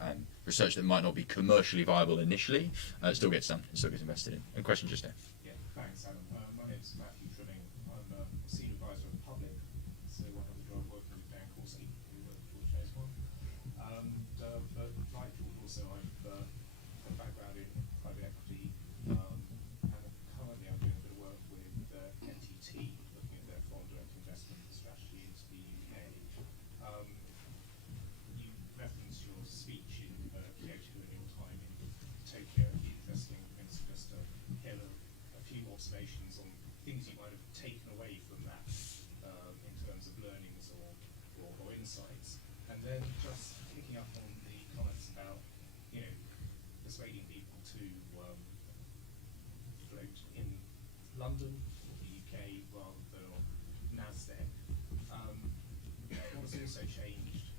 research that might not be commercially viable initially still gets done, still gets invested in. And question just there. Yeah, thanks, Adam. My name's Matthew Trilling. I'm a senior advisor of Public, so one of the job working with Dan Corsi, who worked for George Chase. But like George also, I've got a background in private equity, and currently I'm doing a bit of work with NTT, looking at their foreign direct investment strategy into the UK. You referenced your speech in Kyoto and your time in Tokyo. It'd be interesting just to hear a few observations on things you might have taken away from that in terms of learnings or insights. And then just picking up on the comments about, persuading people to float in London or the UK rather than on NASDAQ. What has also changed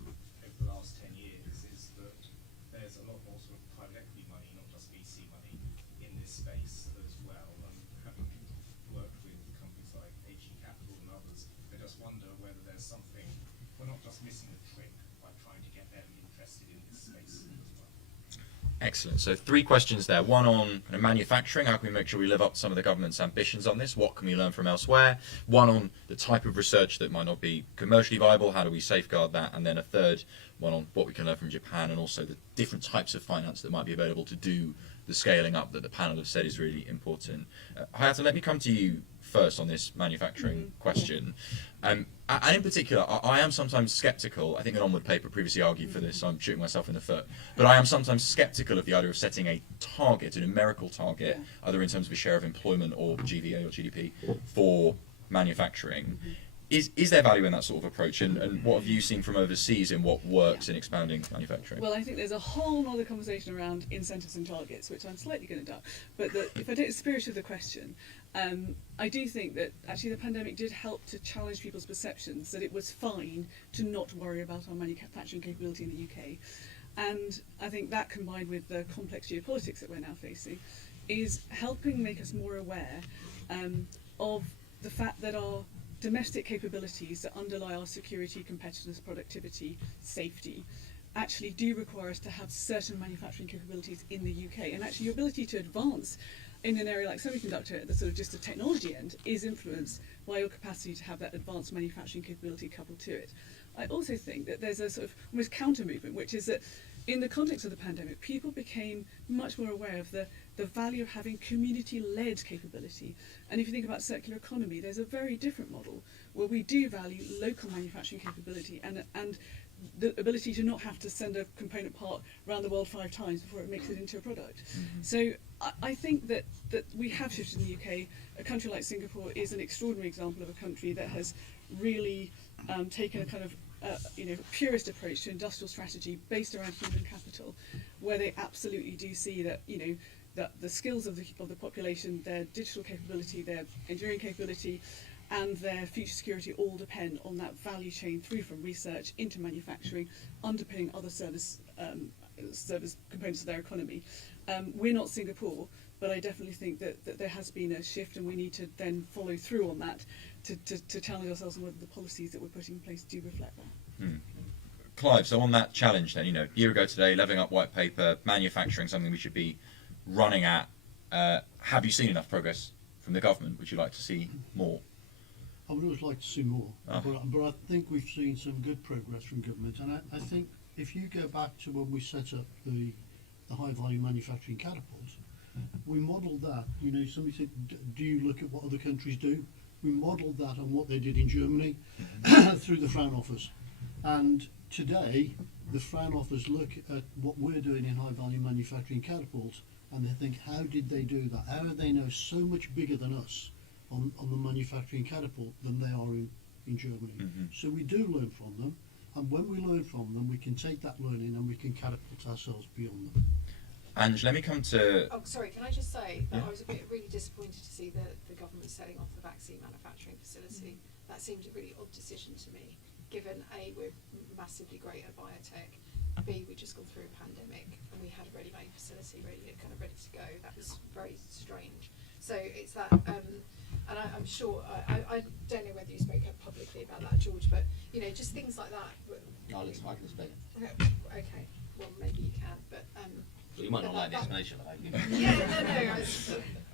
over the last 10 years is that there's a lot more sort of private equity money, not just VC money, in this space as well. And having worked with companies like HE Capital and others, I just wonder whether there's something, we're not just missing a trick by trying to get them interested in this space as well. Excellent. So 3 questions there. One on kind of manufacturing. How can we make sure we live up to some of the government's ambitions on this? What can we learn from elsewhere? One on the type of research that might not be commercially viable. How do we safeguard that? And then a third one on what we can learn from Japan, and also the different types of finance that might be available to do the scaling up that the panel have said is really important. Hayata, let me come to you first on this manufacturing question. And in particular, I am sometimes sceptical. I think an Onward paper previously argued for this, so I'm shooting myself in the foot. But I am sometimes sceptical of the idea of setting a target, a numerical target, either in terms of a share of employment or GVA or GDP, for manufacturing. Is there value in that sort of approach, and what have you seen from overseas in what works in expanding manufacturing? Well, I think there's a whole other conversation around incentives and targets, which I'm slightly going to duck. But if I take the spirit of the question, I do think that actually the pandemic did help to challenge people's perceptions that it was fine to not worry about our manufacturing capability in the UK. And I think that, combined with the complex geopolitics that we're now facing, is helping make us more aware of the fact that our domestic capabilities that underlie our security, competitiveness, productivity, safety, actually do require us to have certain manufacturing capabilities in the UK. And actually your ability to advance in an area like semiconductor at the sort of just the technology end is influenced by your capacity to have that advanced manufacturing capability coupled to it. I also think that there's a sort of almost counter movement, which is that in the context of the pandemic, people became much more aware of the value of having community-led capability. And if you think about circular economy, there's a very different model where we do value local manufacturing capability and the ability to not have to send a component part around the world 5 times before it makes it into a product. So I think that we have shifted in the UK. A country like Singapore is an extraordinary example of a country that has really taken a kind of purist approach to industrial strategy based around human capital, where they absolutely do see that that the skills of the population, their digital capability, their engineering capability, and their future security all depend on that value chain through from research into manufacturing, underpinning other service components of their economy. We're not Singapore, but I definitely think that there has been a shift, and we need to then follow through on that to challenge ourselves on whether the policies that we're putting in place do reflect that. Clive, so on that challenge then, a year ago today, levelling up white paper, manufacturing, something we should be running at. Have you seen enough progress from the government? Would you like to see more? I would always like to see more, but I think we've seen some good progress from government, and I think if you go back to when we set up the high value manufacturing catapults, we modelled that. Somebody said, do you look at what other countries do? We modelled that on what they did in Germany through the Frown Office, and today the Frown Office look at what we're doing in high value manufacturing catapults, and they think, how did they do that? How are they now so much bigger than us on the manufacturing catapult than they are in Germany? So we do learn from them, and when we learn from them, we can take that learning and we can catapult ourselves beyond them. Ange, let me come to... Oh, sorry, can I just say that I was really disappointed to see the government setting off the vaccine manufacturing facility. That seemed a really odd decision to me, given A, we're massively great at biotech, B, we'd just gone through a pandemic and we had a ready-made facility ready to go. That was very strange. So it's that, and I'm sure, I don't know whether you spoke publicly about that, George, but just things like that. I can explain it. Okay, well maybe you can, but So you might not like the explanation, but I can.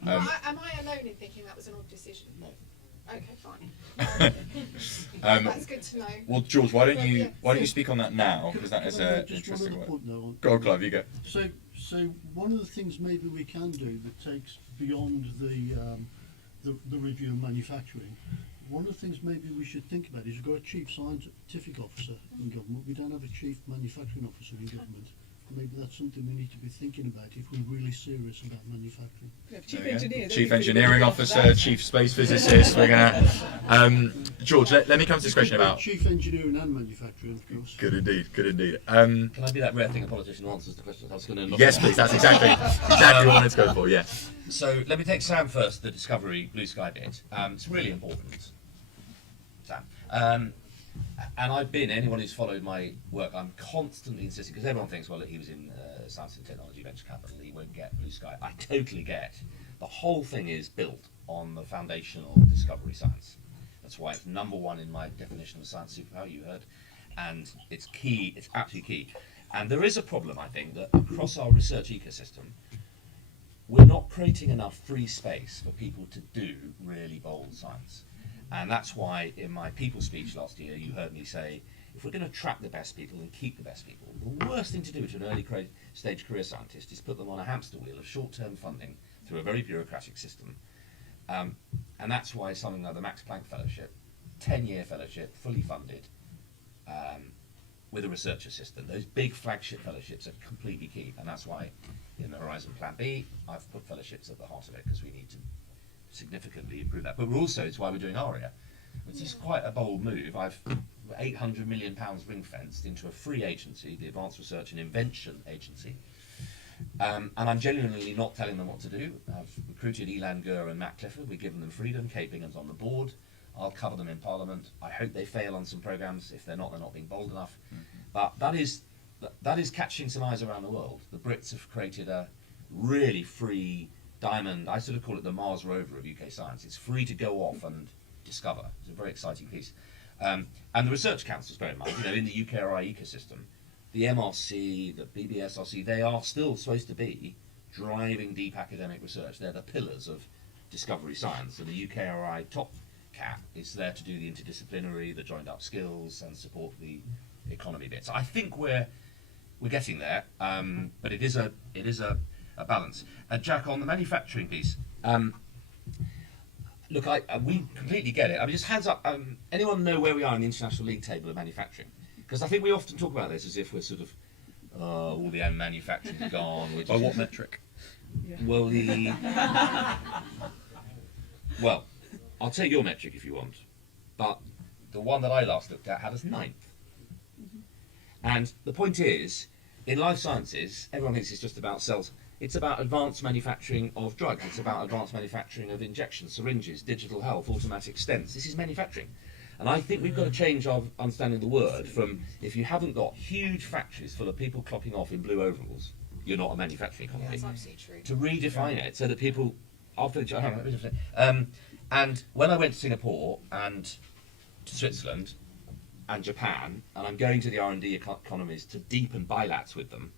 No. Am I alone in thinking that was an odd decision? No. Okay, fine. That's good to know. Well, George, why don't you speak on that now, because that is an Just one interesting other one. point though. Go on, Clive, you go. So one of the things maybe we can do that takes beyond the review of manufacturing, one of the things maybe we should think about is we've got a chief scientific officer in government. We don't have a chief manufacturing officer in government. Maybe that's something we need to be thinking about if we're really serious about manufacturing. Chief engineer. Chief engineering officer, chief space physicist. We're gonna. George, let me come to this question about chief engineering and manufacturing, of course. Good indeed. Can I be that rare thing a politician who answers the questions? I was going to. Yes, please. That's exactly what I wanted to go for. Yeah. So let me take Sam first. The Discovery Blue Sky bit. It's really important, Sam. And anyone who's followed my work, I'm constantly insisting, because everyone thinks, well, he was in science and technology, venture capital, he won't get blue sky. I totally get. The whole thing is built on the foundational discovery science. That's why it's number one in my definition of science superpower, you heard. And it's key, it's absolutely key. And there is a problem, I think, that across our research ecosystem, we're not creating enough free space for people to do really bold science. And that's why in my people speech last year, you heard me say, if we're going to trap the best people and keep the best people, the worst thing to do to an early stage career scientist is put them on a hamster wheel of short-term funding through a very bureaucratic system. And that's why something like the Max Planck Fellowship, 10-year fellowship, fully funded, with a research assistant, those big flagship fellowships are completely key. And that's why in the Horizon Plan B, I've put fellowships at the heart of it, because we need to significantly improve that. But we're also, it's why we're doing ARIA, which is quite a bold move. I've £800 million ring-fenced into a free agency, the Advanced Research and Invention Agency. And I'm genuinely not telling them what to do. I've recruited Elan Gur and Matt Clifford. We've given them freedom. Kate Bingham's on the board. I'll cover them in Parliament. I hope they fail on some programmes. If they're not being bold enough. But that is catching some eyes around the world. The Brits have created a really free diamond. I sort of call it the Mars rover of UK science. It's free to go off and discover. It's a very exciting piece. And the Research Councils, bear in mind, in the UKRI ecosystem, the MRC, the BBSRC, they are still supposed to be driving deep academic research. They're the pillars of discovery science. And the UKRI top cat is there to do the interdisciplinary, the joined up skills, and support the economy bit. So I think we're getting there, but it is a balance. Jack, on the manufacturing piece, look, we completely get it. I mean, just hands up. Anyone know where we are in the International League table of manufacturing? Because I think we often talk about this as if we're sort of, all the manufacturing's gone. By what metric? Yeah. Well, I'll take your metric if you want, but the one that I last looked at had us 9th. And the point is, in life sciences, everyone thinks it's just about cells. It's about advanced manufacturing of drugs. It's about advanced manufacturing of injections, syringes, digital health, automatic stents. This is manufacturing. And I think we've got to change our understanding of the word from, if you haven't got huge factories full of people clocking off in blue overalls, you're not a manufacturing economy. That's absolutely true. To redefine it so that people... I'll finish. And when I went to Singapore and to Switzerland and Japan, and I'm going to the R&D economies to deepen bilats with them,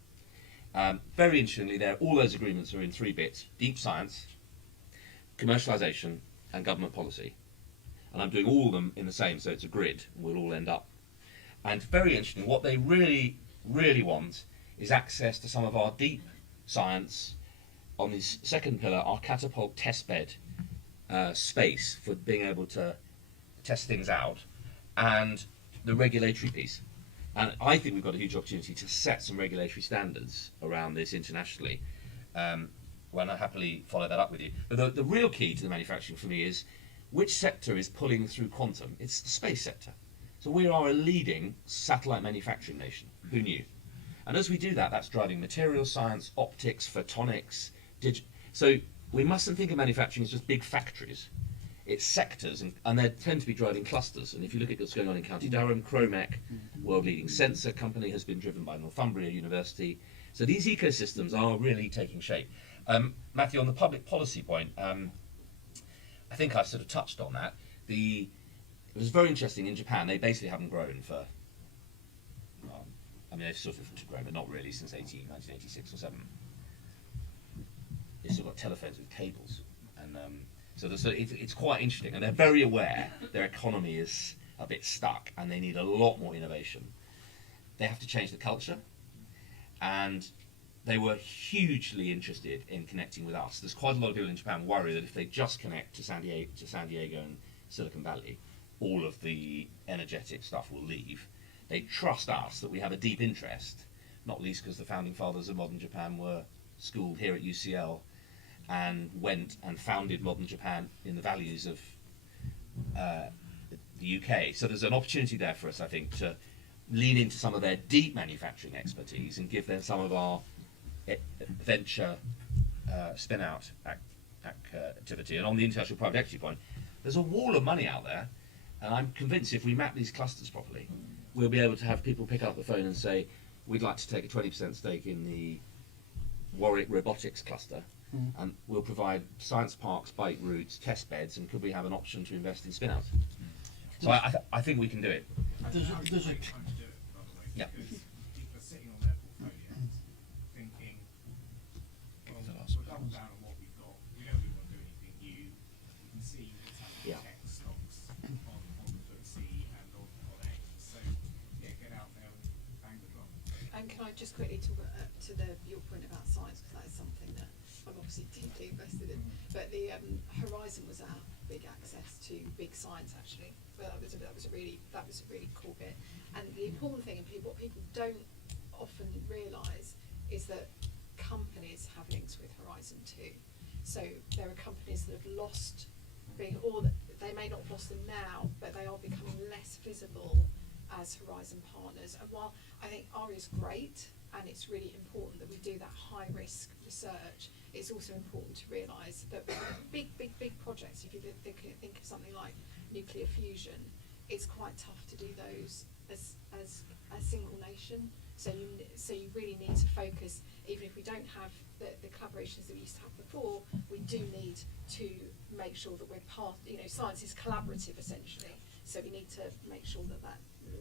very interestingly, all those agreements are in 3 bits: deep science, commercialisation, and government policy. And I'm doing all of them in the same, so it's a grid, and we'll all end up. And very interesting, what they really, really want is access to some of our deep science on this second pillar, our catapult testbed space for being able to test things out, and the regulatory piece. And I think we've got a huge opportunity to set some regulatory standards around this internationally, when I happily follow that up with you. But the real key to the manufacturing for me is which sector is pulling through quantum. It's the space sector. So we are a leading satellite manufacturing nation. Who knew? And as we do that, that's driving materials science, optics, photonics, so we mustn't think of manufacturing as just big factories. It's sectors, and they tend to be driving clusters. And if you look at what's going on in County Durham, Chromec, world-leading sensor company, has been driven by Northumbria University. So these ecosystems are really taking shape. Matthew, on the public policy point, I think I sort of touched on that. It was very interesting in Japan. They basically haven't grown for, they've sort of grown, but not really since 1986 or 7. They've still got telephones with cables. And so it's quite interesting. And they're very aware their economy is a bit stuck and they need a lot more innovation. They have to change the culture. And they were hugely interested in connecting with us. There's quite a lot of people in Japan worry that if they just connect to San Diego and Silicon Valley, all of the energetic stuff will leave. They trust us that we have a deep interest, not least because the founding fathers of modern Japan were schooled here at UCL and went and founded modern Japan in the values of the UK. So there's an opportunity there for us, I think, to lean into some of their deep manufacturing expertise and give them some of our venture spin-out activity. And on the intellectual private equity point, there's a wall of money out there, and I'm convinced if we map these clusters properly, we'll be able to have people pick up the phone and say, we'd like to take a 20% stake in the Warwick robotics cluster, and we'll provide science parks, bike routes, test beds, and could we have an option to invest in spin-outs? So I think we can do it. There's a trying to do it, by the way, Yeah. because people are sitting on their And can I just quickly talk to your point about science, because that is something that I'm obviously deeply invested in. But the Horizon was our big access to big science, actually. But that was a really cool bit. And the important thing, and what people don't often realise, is that companies have links with Horizon too. So there are companies that have lost being, or they may not have lost them now, but they are becoming less visible as Horizon partners. And while I think RE is great, and it's really important that we do that high risk research, it's also important to realise that big projects, if you think of something like nuclear fusion, it's quite tough to do those as a single nation. So you really need to focus, even if we don't have the collaborations that we used to have before, we do need to make sure that we're part, science is collaborative essentially. So we need to make sure that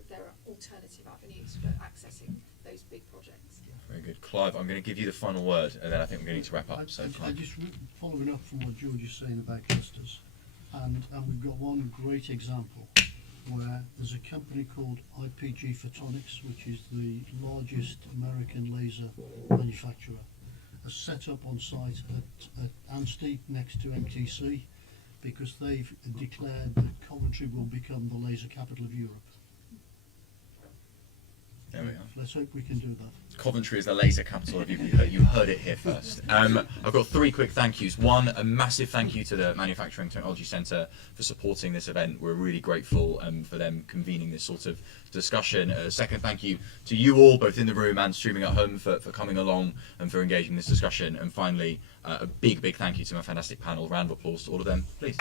there are alternative avenues for accessing those big projects. Very good. Clive, I'm going to give you the final word, and then I think we're going to need to wrap up. I just following up from what George is saying about clusters, and we've got one great example where there's a company called IPG Photonics, which is the largest American laser manufacturer, has set up on site at Anstey next to MTC, because they've declared that Coventry will become the laser capital of Europe. There we are. Let's hope we can do that. Coventry is the laser capital of you heard it here first. I've got 3 quick thank yous. One, a massive thank you to the Manufacturing Technology Centre for supporting this event. We're really grateful for them convening this sort of discussion. Second, thank you to you all, both in the room and streaming at home, for coming along and for engaging in this discussion. And finally, a big thank you to my fantastic panel. Round of applause to all of them, please.